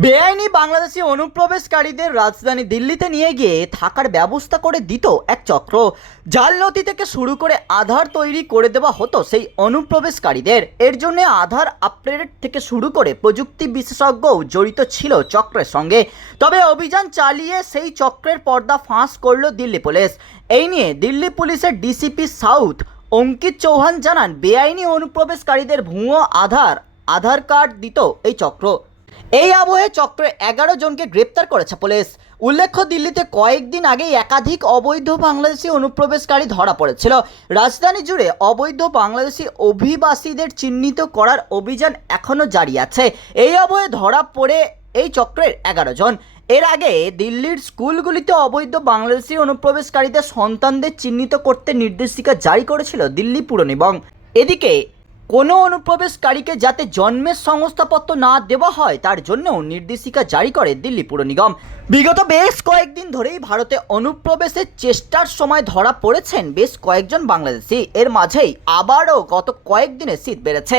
বেআইনি বাংলাদেশি অনুপ্রবেশকারীদের রাজধানী দিল্লিতে নিয়ে গিয়ে থাকার ব্যবস্থা করে দিত এক চক্র। জাল নথি থেকে শুরু করে আধার তৈরি করে দেওয়া হতো সেই অনুপ্রবেশকারীদের। এর জন্য আধার আপগ্রেড থেকে শুরু করে প্রযুক্তি বিশেষজ্ঞও জড়িত ছিল চক্রের সঙ্গে। তবে অভিযান চালিয়ে সেই চক্রের পর্দা ফাঁস করল দিল্লি পুলিশ। এই নিয়ে দিল্লি পুলিশের ডিসিপি সাউথ অঙ্কিত চৌহান জানান, বেআইনি অনুপ্রবেশকারীদের ভুয়ো আধার আধার কার্ড দিত এই চক্র। এই আবহে চক্রে এগারো জনকে গ্রেপ্তার করেছে পুলিশ। উল্লেখ্য, দিল্লিতে কয়েকদিন আগেই একাধিক অবৈধ বাংলাদেশি অনুপ্রবেশকারী ধরা পড়েছিল। রাজধানী জুড়ে অবৈধ বাংলাদেশি অভিবাসীদের চিহ্নিত করার অভিযান এখনও জারি আছে। এই আবহে ধরা পড়ে এই চক্রের এগারো জন। এর আগে দিল্লির স্কুলগুলিতে অবৈধ বাংলাদেশি অনুপ্রবেশকারীদের সন্তানদের চিহ্নিত করতে নির্দেশিকা জারি করেছিল দিল্লি পুর নিগম এদিকে কোনো অনুপ্রবেশকারীকে যাতে জন্মের সংস্থাপত্র না দেওয়া হয়, তার জন্যও নির্দেশিকা জারি করে দিল্লি পুর নিগম। বিগত বেশ কয়েকদিন ধরেই ভারতে অনুপ্রবেশের চেষ্টার সময় ধরা পড়েছেন বেশ কয়েকজন বাংলাদেশি। এর মাঝেই আবারও গত কয়েকদিনে শীত বেড়েছে।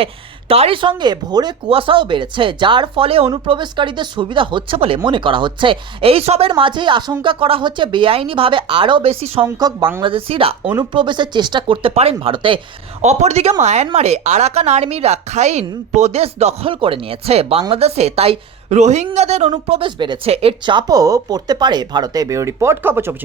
তারই সঙ্গে ভোরে কুয়াশাও বেড়েছে, যার ফলে অনুপ্রবেশকারীদের সুবিধা হচ্ছে বলে মনে করা হচ্ছে। এই সবের মাঝেই আশঙ্কা করা হচ্ছে, বেআইনিভাবে আরও বেশি সংখ্যক বাংলাদেশিরা অনুপ্রবেশের চেষ্টা করতে পারেন ভারতে। অপরদিকে মায়ানমারে আরাকান আর্মিরা খাইন প্রদেশ দখল করে নিয়েছে বাংলাদেশে, তাই রোহিঙ্গাদের অনুপ্রবেশ বেড়েছে। এর চাপও পড়তে পারে ভারতে। ব্যুরো রিপোর্ট, খবর চব্বিশ